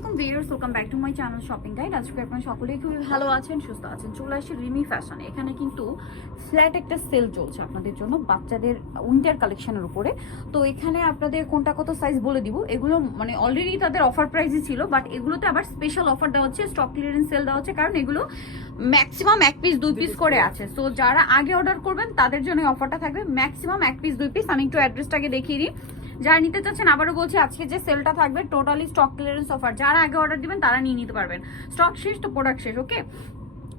আলাইকুম viewers, welcome back to my channel shopping guide. আজকে আপনারা সকলেই খুবই ভালো আছেন, সুস্থ আছেন। চলে আসছে রিমি ফ্যাশনে। এখানে কিন্তু ফ্ল্যাট একটা সেল চলছে আপনাদের জন্য বাচ্চাদের উইন্টার কালেকশনের উপরে। তো এখানে আপনাদের কোনটা কত সাইজ বলে দিব। এগুলো মানে অলরেডি তাদের অফার প্রাইসই ছিল, বাট এগুলোতে আবার স্পেশাল অফার দেওয়া হচ্ছে, স্টক ক্লিয়ারেন্স সেল দেওয়া হচ্ছে, কারণ এগুলো ম্যাক্সিমাম 1 পিস 2 পিস করে আছে। সো যারা আগে অর্ডার করবেন তাদের জন্য অফারটা থাকবে ম্যাক্সিমাম 1 পিস 2 পিস। আমি একটু অ্যাড্রেসটাকে দেখিয়ে দিই। যারা নিতে চাচ্ছেন আবারও বলছি, আজকে যে সেলটা থাকবে টোটালি স্টক ক্লিয়ারেন্স অফার। যারা আগে অর্ডার দিবেন তারা নিয়ে নিতে পারবেন, স্টক শেষ তো প্রোডাক্ট শেষ। ওকে,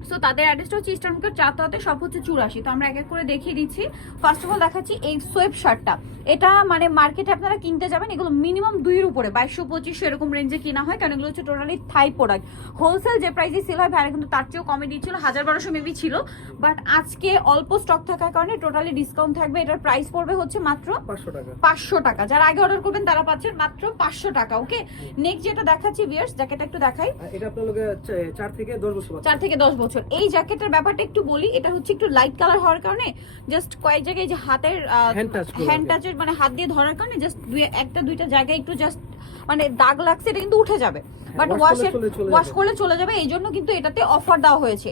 সো তাদের অ্যাড্রেসটা হচ্ছে ইস্টার্ন মার্কেট 4 হাতে, সব হচ্ছে 84। তো আমরা এক এক করে দেখিয়ে দিচ্ছি। ফার্স্ট অফ অল দেখাচ্ছি এই সোয়েব শার্টটা। এটা মানে মার্কেটে আপনারা কিনতে যাবেন, এগুলো মিনিমাম 2 এর উপরে 2200-2500 এরকম রেঞ্জে কিনা হয়, কারণ এগুলো হচ্ছে টোটালি থাই প্রোডাক্ট। হোলসেল যে প্রাইসে সেল হয় ভাইরা কিন্তু তার চেয়েও কমে দিচ্ছিল, 1000-1200 মেবি ছিল, বাট আজকে অল্প স্টক থাকার কারণে টোটালি ডিসকাউন্ট থাকবে। এটার প্রাইস পড়বে হচ্ছে মাত্র 500 টাকা। যারা আগে অর্ডার করবেন তারা পাচ্ছেন মাত্র 500 টাকা। ওকে, নেক্সট যেটা দেখাচ্ছি ভিউয়ার্স, জ্যাকেটটা একটু দেখাই। এটা আপনার লগে 4 থেকে 10 বছর। 4 থেকে 10 বছর। এই জ্যাকেটের ব্যাপারটা একটু বলি, এটা হচ্ছে একটু লাইট কালার হওয়ার কারণে জাস্ট কয়েক জায়গায় যে হাতের হ্যান্ড টাচের মানে হাত দিয়ে ধরার কারণে জাস্ট একটা দুইটা জায়গায় একটু জাস্ট মানে দাগ লাগছে, এটা কিন্তু উঠে যাবে, বাট ওয়াশ করলে চলে যাবে। এই জন্য কিন্তু এটাতে অফার দেওয়া হয়েছে।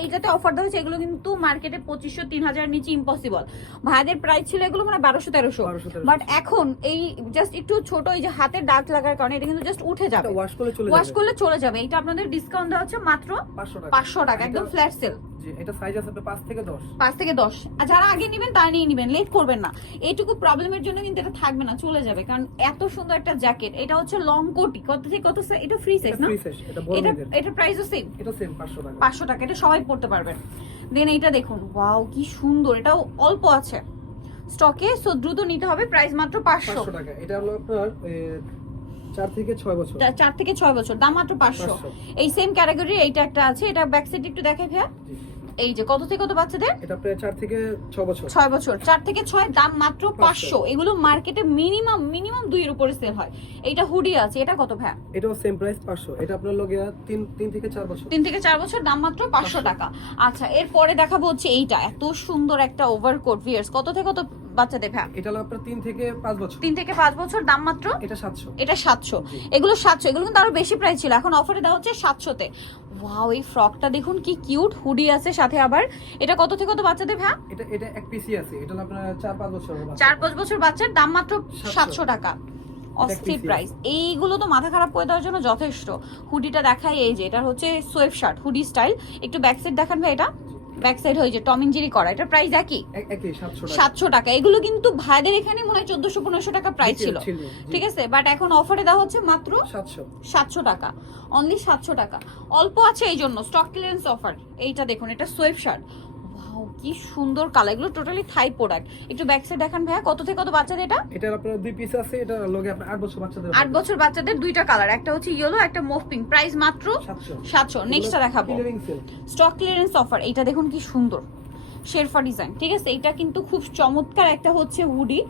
এইটাতে অফার দেওয়া হয়েছে। এগুলো কিন্তু মার্কেটে 2500-3000 নিচে ইম্পসিবল। ভাইদের প্রাইস ছিল এগুলো মানে 1200-1300, বাট এখন এই জাস্ট একটু ছোট এই যে হাতের দাগ লাগার কারণে এটা কিন্তু জাস্ট উঠে যাবে, ওয়াশ করলে চলে যাবে। এটা আপনাদের ডিসকাউন্ট দেওয়া হচ্ছে মাত্র 500 টাকা, একদম ফ্ল্যাট সেল। এটা সাইজ আছে 5 থেকে 10। 5 থেকে 10। আর যারা আগে নেবেন তারা নিয়ে নেবেন, লেট করবেন না। এইটুকু প্রবলেমের জন্য কিন্তু এটা থাকবে না, চলে যাবে, কারণ এত সুন্দর একটা জ্যাকেট। এটা হচ্ছে লং কোটি। কত থেকে কত? এটা ফ্রি সাইজ না? এটা প্রাইসও সেম। এটা সেম 500 টাকা। 500 টাকা, এটা সবাই পড়তে পারবেন। দেন এইটা দেখুন, ওয়াও কি সুন্দর। এটাও অল্প আছে স্টকে, সো দ্রুত নিতে হবে। প্রাইস মাত্র 500 টাকা। এটা হলো আপনার 4 থেকে 6 বছর। 4 থেকে 6 বছর, দাম মাত্র 500। এই সেম ক্যাটাগরি এইটা একটা আছে, এটা ব্যাক সাইড একটু দেখাই ভাইয়া। এই যে কত থেকে কত বাচ্চাদের? এটা প্রায় 4 থেকে 6 বছর। 6 বছর, 4 থেকে 6, দাম মাত্র 500। এগুলো মার্কেটে মিনিমাম 2 এর উপরে সেল হয়। এইটা হুডি আছে, এটা কত ভাই? এটাও সেম প্রাইস 500। এটা আপনার লগে 3 থেকে 4 বছর। 3 থেকে 4 বছর, দাম মাত্র 500 টাকা। আচ্ছা, এরপরে দেখাবো হচ্ছে এইটা, এত সুন্দর একটা ওভারকোট ভিয়ার্স। কত থেকে কত বাচ্চাদের ভাই? এটা হলো আপনার 3 থেকে 5 বছর। 3 থেকে 5 বছর, দাম মাত্র এটা 700। এটা 700। এগুলো 700, এগুলো কিন্তু আরো বেশি প্রাইস ছিল, এখন অফারে দেওয়া হচ্ছে 700 তে। ওয়াও, এই ফ্রকটা দেখুন কি কিউট, হুডি আছে সাথে আবার। এটা কত থেকে কত বাচ্চাদের ভাই? এটা এক পিসি আছে। এটা হলো আপনার 4-5 বছর। 4-5 বছর বাচ্চার, দাম মাত্র 700 টাকা। অস্থির প্রাইস। এইগুলো তো মাথা খারাপ করে দেওয়ার জন্য যথেষ্ট। হুডিটা দেখাই, এই যে এটা হচ্ছে সোয়েব শার্ট হুডি স্টাইল। একটু ব্যাক সাইড দেখান ভাই। এটা ব্যাক সাইড হয়ে যে টম এন্ড জেরি করা। এটা প্রাইস একই 700 টাকা। এগুলো কিন্তু ভাইদের এখানে মনে হয় 1400-1500 টাকা প্রাইস ছিল, ঠিক আছে, বাট এখন অফারে দেওয়া হচ্ছে মাত্র 700 টাকা, অনলি 700 টাকা। অল্প আছে এই জন্য, স্টক ক্লিয়ারেন্স অফার। এইটা দেখুন, এটা সোয়েব শার্ট, ওয়াও কি সুন্দর কালার। এগুলো টোটালি থাই প্রোডাক্ট। একটু ব্যাক সাইড দেখান ভাইয়া। কত থেকে কত বাচ্চাদের এটা? এটা আপনার 2 পিস আছে। এটা লগে আপনার 8 বছর বাচ্চাদের। 8 বছর বাচ্চাদের, দুইটা কালার, একটা হচ্ছে ইয়েলো একটা মুভ পিঙ্ক। প্রাইস মাত্র 700। নেক্সটটা দেখাবো, স্টক ক্লিয়ারেন্স অফার। এইটা দেখুন কি সুন্দর শেরফা ডিজাইন, ঠিক আছে। এটা কিন্তু খুব চমৎকার একটা হচ্ছে হুডি,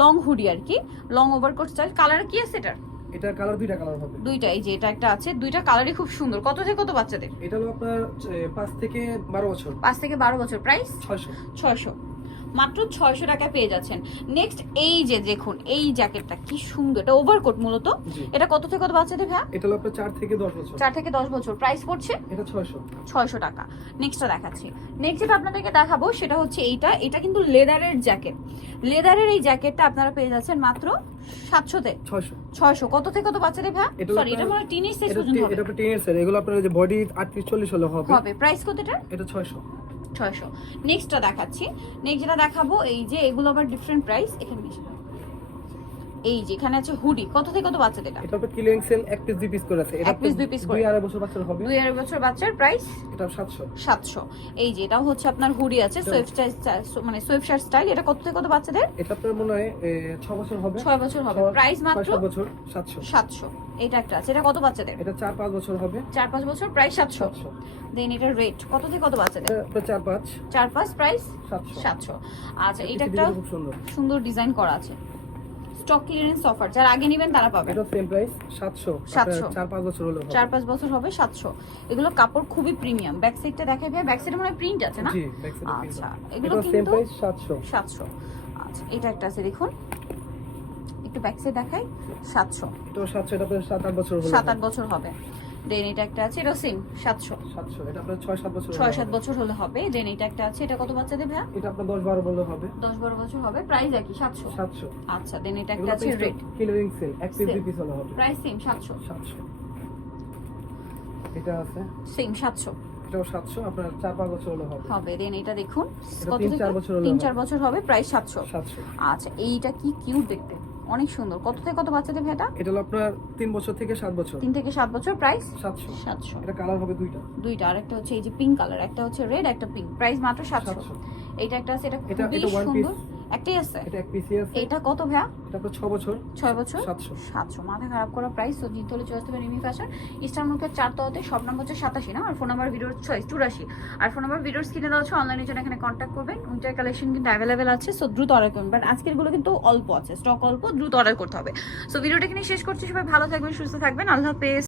লং হুডি আর কি, লং ওভারকোট স্টাইল। কালার কি আছে এটার? এটা কালার দুইটা কালার হবে। দুইটা, এই যে এটা একটা আছে, দুইটা কালারই খুব সুন্দর। কত থেকে কত বাচ্চাদের? এটা হলো আপনার 5 থেকে 12 বছর। 5 থেকে 12 বছর, প্রাইস 600 মাত্র 600 টাকায় পেয়ে যাচ্ছেন। নেক্সট এই যে দেখুন, এই জ্যাকেটটা কি সুন্দর, এটা ওভারকোট মূলত। এটা কত থেকে কত বাচ্চাদের ভাই? এটা হলো আপনার 4 থেকে 10 বছর। 4 থেকে 10 বছর, প্রাইস পড়ছে এটা 600 টাকা। নেক্সটটা দেখাচ্ছি। নেক্সট যেটা আপনাদেরকে দেখাবো সেটা হচ্ছে এইটা। এটা কিন্তু লেদারের জ্যাকেট। লেদারের এই জ্যাকেটটা আপনারা পেয়ে যাচ্ছেন মাত্র 700 তে। 600 কত থেকে কত বাচ্চাদের ভাই? সরি, এটা মানে টিনেজ সাইজ পর্যন্ত হবে। এটা টিনেজ সাইজ। এগুলো আপনার যে বডি 38-40 হলে হবে। প্রাইস কত এটা? এটা 600। নেক্সটটা দেখাচ্ছি। নেক্সট যেটা দেখাবো, এই যে এগুলো আবার ডিফারেন্ট প্রাইস। এখানে এই যে এখানে আছে হুডি। কত থেকে কত বাচ্চাদের এটা? এটা তো ক্লিয়ারিং সেল 1 পিস 2 পিস করে আছে। এটা 1 পিস 2 পিস করে 2-2.5 বছর বাচ্চার হবে। 2-2.5 বছর বাচ্চার, প্রাইস এটা 700। এই যে এটাও হচ্ছে আপনার হুডি আছে, সোয়েব স্টাইল, মানে সোয়েব শার্ট স্টাইল। এটা কত থেকে কত বাচ্চাদের? এটা আপনার মনে হয় 6 বছর হবে। 6 বছর হবে, প্রাইস মাত্র 6 বছর 700। এটা একটা আছে, এটা কত বাচ্চাদের? এটা 4-5 বছর হবে। 4-5 বছর, প্রাইস 700। দেন এটা রেট কত থেকে কত বাচ্চাদের? এটা 4-5, প্রাইস 700। আচ্ছা, এটা একটা খুব সুন্দর ডিজাইন করা আছে, স্টক ক্লিয়ারেন্স অফার। যারা আগে নেবেন তারা পাবেন। এটা সেম প্রাইস 700। 4-5 বছর হলো হবে। 4-5 বছর হবে 700। এগুলো কাপড় খুবই প্রিমিয়াম। ব্যাক সাইডটা দেখাই ভাই। ব্যাক সাইডে মানে প্রিন্ট আছে না? জি, ব্যাক সাইডে প্রিন্ট। আচ্ছা, এগুলো সেম কিন্তু প্রাইস 700। আচ্ছা, এটা একটা আছে দেখুন, একটু একটু ব্যাক সাইড দেখাই 700 এটাও 700, এটা আপনার 7-8 বছর হলো 7-8 বছর হবে। দেন এটা একটা আছে, এটাও সেম 700 700, এটা আপনার 6-7 বছর 6-7 বছর হলে হবে। দেন এটা একটা আছে, এটা কত বাচ্চাদের ভাইয়া? এটা আপনার 10-12 বললে হবে 10-12 বছর হবে, প্রাইস একই 700। 700। আচ্ছা, দেন এটা একটা এগুলো আছে রেড, ক্লিয়ারিং সেল, এক পিস Sale। 2 পিস হলে হবে প্রাইস সেম 700। 700। এটা আছে, সেম 700 এটাও 700, আপনার 4-5 বছর হলে হবে হবে। দেন এটা দেখুন এটা কত 3-4 বছর হলে 3-4 হবে। বছর হবে, প্রাইস 700। 700। আচ্ছা, এইটা কি কিউট দেখতে, অনেক সুন্দর। কত থেকে কত বাচ্চাদের ভাই এটা? এটা হলো আপনার 3 বছর থেকে 7 বছর 3 থেকে 7 বছর, প্রাইস 700। 700। এটা কালার হবে দুইটা। আর একটা হচ্ছে এই যে পিঙ্ক কালার, একটা হচ্ছে রেড, একটা পিঙ্ক, প্রাইস মাত্র 700। 700। এইটা একটা আছে, এটা এটা খুবই one সুন্দর, piece। একটাই আছে। এটা এক পিসই আছে। এটা কত ভাইয়া? এটা আপনার 6 বছর 6 বছর 700। 700। মাথা খারাপ করা প্রাইস। তো জিতে হলে চলে আসতে পারে রিমি ফ্যাশন, ইস্টার মার্কেট 4 তলাতে, সব নাম্বার হচ্ছে 87 না, আর ফোন নাম্বার ভিডিওর 84, আর ফোন নাম্বার ভিডিওর স্ক্রিনে দেওয়া আছে। অনলাইনে জন্য এখানে কন্ট্যাক্ট করবেন। উইন্টার কালেকশন কিন্তু অ্যাভেলেবেল আছে, সো দ্রুত অর্ডার করবেন। বাট আজকের গুলো কিন্তু অল্প আছে, স্টক অল্প, দ্রুত অর্ডার করতে হবে। সো ভিডিওটা এখানে শেষ করছি। সবাই ভালো থাকবেন, সুস্থ থাকবেন, আল্লাহ হাফেজ।